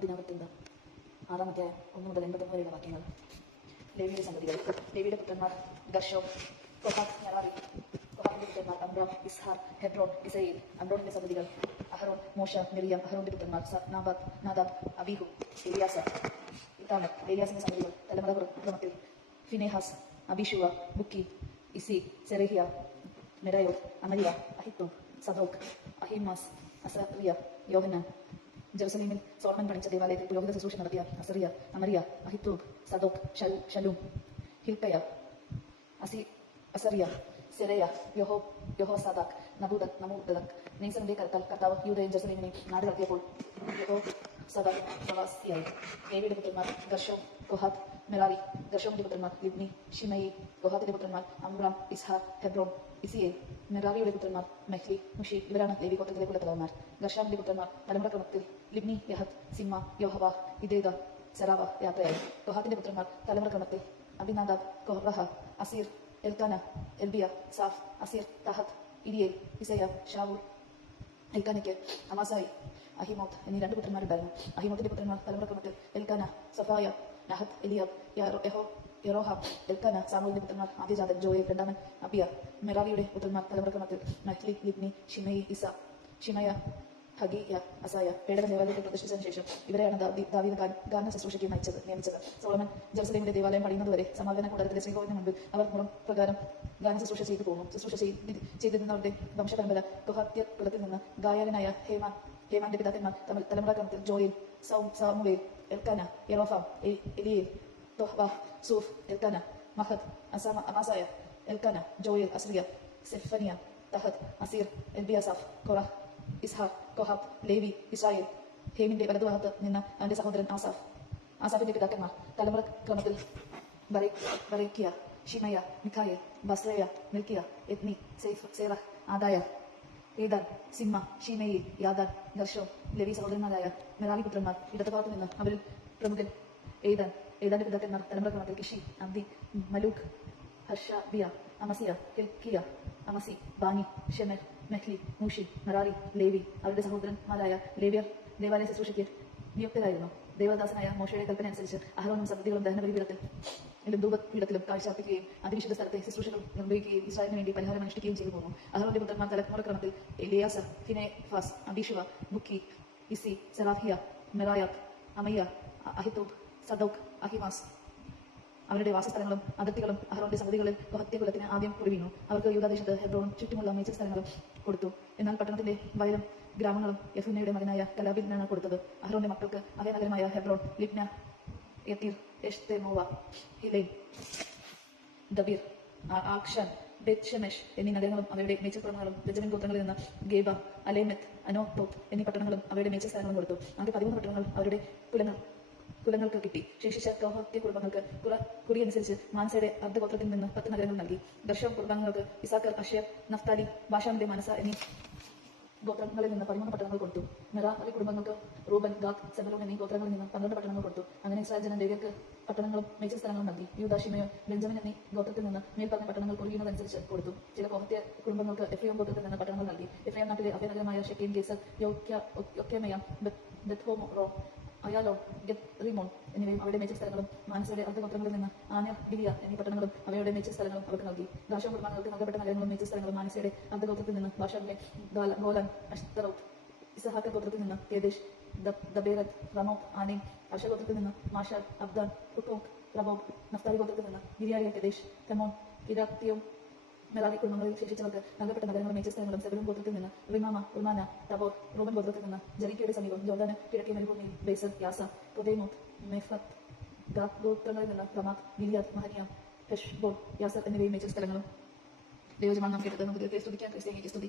ദിനാവൃത്തിന്ത ആറാമത്തെ ഒന്ന് മുതൽ എൺപത്തൊന്ന് വരെയുള്ള വാക്യങ്ങൾ. ലേവിയുടെ സംഗതികൾ. ലേവിയുടെ പുത്രന്മാർ ഗർഷോ കൊഹാത്ത് മെറാറി കൊഹാത്തിന്റെ പുത്രന്മാർ അബ്രാം ഇസ്ഹാർ ഹെബ്രോൺ ഇസയിൽ അബ്രോണിന്റെ സംഗതികൾ. അഹറോൻ മോശ മിറിയാം അഹറോന്റെ പുത്രന്മാർ നാബാദ് നാദാബ് അബീഹു എലിയാസ. ഇതാണ് ഏലിയാസിന്റെ സംഗതികൾ. തലമുറ ക്രമത്തിൽ Phinehas Abishua Bukki EC Zerahiah Meraioth Amariah Ahitub Zadok Ahimaaz Azariah Yohannan ಜೆರುಸಲೇಮಿನ Solomon ಬಳಿಂಚ ದೇವಾಲಯದಲ್ಲಿ ಪುರೋಹಿತ ಶುಶ್ರೂಷ ನಡೆದಿಯ ಅಸರಿಯ ಅಮರಿಯ ಅಹಿತೂಬ್ ಸದೋಕ್ ಶಲ್ ಶಲೂಮ್ ಹಿಲ್ಪೆಯ ಅಸಿ ಅಸರಿಯ ಸೆರೆಯ ಯಹೋ ಯಹೋ ಸದಾಕ್ ನಬೂದಕ್ ನಮೂದಕ್ ನೇಸನ್ ಕರ್ತಲ್ ಕರ್ತಾವ ಯೂದಯ ಜೆರುಸಲೇಮಿನ ನಾಡಗತಿಯ ಪೋಲ್ ಯಹೋ ಸದಾಕ್ ಪ್ರವಾಸಿಯ ಡೇವಿಡ್ ಪುತ್ರಮಾರ್ ಗರ್ಶೋ ಕೊಹಾತ್ മെറാറി ഗർഷോമിന്റെ പുത്രന്മാർ ലിബ്നി ഷിമയി കൊഹാത്തിന്റെ പുത്രന്മാർ അംബ്രാം ഇസ്ഹാർ ഹെബ്രോൺ ഇസിയെ മെറാവിയുടെ പുത്രന്മാർ മെഹ്ലി മുഷി ഇവരാണ് ലേവി ഗോത്രത്തിലേക്കുള്ള കുലത്തലവന്മാർ ഗർഷാമിന്റെ പുത്രന്മാർ തലമുറ ക്രമത്തിൽ ലിബ്നി യഹത് സിമ്മ യോഹവ ഇദേദ സെറാവ യാത്രയായി കൊഹാത്തിന്റെ പുത്രന്മാർ തലമുറ ക്രമത്തിൽ അബിനാദാബ് കൊഹ്റഹ അസീർ എൽക്കാന എൽബിയ സാഫ് അസീർ തഹത്ത് ഇരിയേൽ ഇസയ ഷാവൂർ എൽക്കാനയ്ക്ക് അമാസായി അഹിമോത്ത് എന്നീ രണ്ട് പുത്രന്മാരുണ്ടായിരുന്നു അഹിമോത്തിന്റെ പുത്രന്മാർ തലമുറ ക്രമത്തിൽ എൽക്കാന സഫായ നഹത്ത് എലിയബ് യറോഹ എൽക്കാന സാമുവിന്റെ പുത്രന്മാർ ആദ്യജാതൻ ജോയേൽ രണ്ടാമൻ അബിയ മെറാവിയുടെ പുത്രന്മാർ തലമുറക്രമത്തിൽ നഹ്ലി ലിബ്നി ഷിമയി ഇസ ഷിമയ ഹഗിയ അസായ പേടക ദേവാലയത്തിൽ പ്രതിഷ്ഠിച്ചതിനു ശേഷം ഇവരെയാണ് ദാവി- ദാവീദ് ഗാന ശുശ്രൂഷയ്ക്ക് നയിച്ചത് നിയമിച്ചത് സോളമൻ ജെറുസലേമിന്റെ ദേവാലയം പണിയുന്നതുവരെ സമാധാന കൂടാരത്തിലെ ശ്രീകോവിന് മുമ്പിൽ അവർ മുറം പ്രകാരം ഗാന ശുശ്രൂഷ ചെയ്തു പോകുന്നു ശുശ്രൂഷ ചെയ്തി- ചെയ്തിരുന്നവരുടെ വംശപരമ്പര ഗുഹാത്യ കുലത്തിൽ നിന്ന് ഗായകനായ ഹേമാൻ ഹേമാന്റെ പിതാക്കന്മാർ തമ്മിൽ തലമുറ ക്രമത്തിൽ ജോയിൽ സൗ സാമുവേൽ എൽക്കാന യെറോഫാം A- Eliel Toah Zuph Elkanah Mahath അസാമ Amasai Elkanah Joel Azariah Zephaniah തഹദ് Assir എൽബിയസാഫ് കൊറ ഇസ്ഹാഖ് കൊഹാബ് ലേവി ഇസ്രായേൽ ഹേമിന്റെ വലതുഭാഗത്ത് നിന്ന് അവന്റെ സഹോദരൻ ആസാഫ് ആസാഫിന്റെ പിതാക്കന്മാർ തലമുറ ക്രമത്തിൽ ബറേ- ബറേക്കിയ ഷിമയ മിഖായേൽ ബസ്രയ മിൽക്കിയ എത്നി സെയ്ഫ് സേറഹ് ആദായ ഏതാൻ സിംഹ ഷീമയിൽ യാദാൻ ദർശോ ലവി സഹോദരന്മാരായ മെറാവി പുത്രന്മാർ ഇടതുഭാഗത്ത് നിന്ന് അവരിൽ പ്രമുഖൻ ഏതാൻ ഏതാന്റെ പിതാക്കന്മാർ തലമുറ ക്രമത്തിൽ കിഷി അബ്ദി മലൂഖ് ഹർഷബിയ അമസിയ കിൽക്കിയ അമസി ബാനി ഷെമർ മെഹ്ലി മൂഷി മെറാറി ലേവി അവരുടെ സഹോദരന്മാരായ ലേവിയർ ദേവാലയ ശുശ്രൂഷയ്ക്ക് നിയുക്തരായിരുന്നു. ദേവദാസനായ മോശയുടെ കൽപ്പന അനുസരിച്ച് അഹ്റോനും സദ്യകളും ദഹനബലിപീഠത്തിൽ ധൂപപീഠത്തിലും കാഴ്ചാർപ്പിക്കുകയും അതിവിശുദ്ധ സ്ഥലത്തെ ശുശ്രൂഷകൾ നിർവഹിക്കുകയും ഇസ്രായേലിന് വേണ്ടി പരിഹാരം അനുഷ്ഠിക്കുകയും ചെയ്തു പോകുന്നു. അഹ്റോന്റെ പുത്രന്മാർ തലമുറ ക്രമത്തിൽ എലിയാസ ഫിനെഫാസ് അബീഷുവ ബുക്കി ഇസി സെറാഫിയ മെറായാത്ത് അമയ്യ അഹിത്തൂബ് സദോക് അഹിമാസ്. അവരുടെ വാസസ്ഥലങ്ങളും അതിർത്തികളും അഹ്റോന്റെ സമിതികളിൽ ഭക്തികുലത്തിന് ആദ്യം കുറിവീണു അവർക്ക് യൂതാദേശത്ത് ഹെബ്രോണും ചുറ്റുമുള്ള മേച്ച സ്ഥലങ്ങളും കൊടുത്തു. എന്നാൽ പട്ടണത്തിന്റെ വയലും ഗ്രാമങ്ങളും യഫുനയുടെ മകനായ കലാബിനാണ് കൊടുത്തത്. അഹ്റോന്റെ മക്കൾക്ക് അതേ നഗരമായ Hebron Libnah Eshtemoa Hilen Debir ആ- ആക്ഷൻ ബെത് ഷെമെഷ് എന്നീ നഗരങ്ങളും അവയുടെ മേച്ചപ്പുറങ്ങളും ബെഞ്ചമിൻ ഗോത്രങ്ങളിൽ നിന്ന് ഗേബ അലേമെത്ത് അനോത്തോത്ത് എന്നീ പട്ടണങ്ങളും അവയുടെ മേച്ച സ്ഥലങ്ങളും കൊടുത്തു. ആകെ പതിമൂന്ന് പട്ടണങ്ങൾ അവരുടെ കുലങ്ങൾ കുലങ്ങൾക്ക് കിട്ടി. ശേഷിച്ച കൗഹത്യ കുടുംബങ്ങൾക്ക് കുറ അനുസരിച്ച് മാനസയുടെ അർദ്ധഗോത്രത്തിൽ നിന്ന് പത്ത് നഗരങ്ങൾ നൽകി. ദർശം കുടുംബങ്ങൾക്ക് ഇസാക്കർ അഷേർ നഫ്താലി ബാഷാമിന്റെ മനസ എന്നീ ഗോത്രങ്ങളിൽ നിന്ന് പതിമൂന്ന് പട്ടണങ്ങൾ കൊടുത്തു. മെറാറി കുടുംബങ്ങൾക്ക് റൂബൻ ഗാഖ് സെബലോൺ എന്നീ ഗോത്രങ്ങളിൽ നിന്ന് പന്ത്രണ്ട് പട്ടണങ്ങൾ കൊടുത്തു. ഇസ്രായേൽ ജനം ലേവ്യർക്ക് പട്ടണങ്ങളും മേച്ച സ്ഥലങ്ങളും നൽകി. യൂദാഷിമയോ ബെഞ്ചമിൻ എന്നീ ഗോത്രത്തിൽ നിന്ന് മേൽപ്പറഞ്ഞ പട്ടണങ്ങൾ കുറിയുന്നതനുസരിച്ച് കൊടുത്തു. ചില കോഹത്യ കുടുംബങ്ങൾക്ക് എഫ്രിയം ഗോത്രത്തിൽ നിന്ന് പട്ടണങ്ങൾ നൽകി. എഫ്രിയം നാട്ടിലെ അഭയനഗരമായ ഷെക്കീൻ ഗേസർ യൊക്യമയ ബെത്ഹോമോ അയാലോ റിമോൺ എന്നിവയും അവരുടെ മേച്ച സ്ഥലങ്ങളും മാനസയുടെ അർദ്ധഗോത്രങ്ങളിൽ നിന്ന് ആന ബിലിയ എന്നീ പട്ടണങ്ങളും അവയുടെ മേച്ച സ്ഥലങ്ങളും അവർക്ക് നൽകി. ഭാഷ കുടുംബങ്ങൾക്ക് നൽകപ്പെട്ട നഗരങ്ങളും മേച്ച സ്ഥലങ്ങളും മാനസയുടെ അർദ്ധഗോത്രത്തിൽ നിന്ന് ഭാഷയിലെ ഗോലാൻ അഷ്തറൌത്ത് ഇസഹാക്ക ഗോത്രത്തിൽ നിന്ന് യേദേശ് ദബേറത്ത് റമോത്ത് ആനയും ഹർഷഗോത്രത്തിൽ നിന്ന് മാഷാൽ അബ്ദാൻ ഹുക്കോക് റബോബ് നഫ്താലി ഗോത്രത്തിൽ നിന്ന് ഗിരിയായ യദേശ് തെമോൻ ഇരാക്തിയും മെറാറി കുടുംബങ്ങളിൽ ശേഷിച്ചവർക്ക് നൽകപ്പെട്ട നഗരങ്ങളും മേച്ച സ്ഥലങ്ങളും സെബലും ഗോത്രത്തിൽ നിന്ന് റിമാമ ഉൽമാന ടബോർ റോബൻ ഗോത്രത്തിൽ നിന്ന് ജെറിക്കയുടെ സമീപം ജോർദാന് കിഴക്കേ മരുഭൂമിയിൽ ബേസർ യാസ പൊതേമോത്ത് മെഫത്ത് ഗാത്ത് ഗോത്രങ്ങളിൽ നിന്ന് റമാത്ത് ഗിലിയാദ് മഹനിയ ഹെഷ്ബോൺ യാസർ എന്നിവയും മേച്ച സ്ഥലങ്ങളും ദൈവജമാണ് നാം കേട്ടത് നമുക്ക് സ്തുതിക്കാൻ ക്രിസ്ത്യാനിക്ക് സ്തുതി.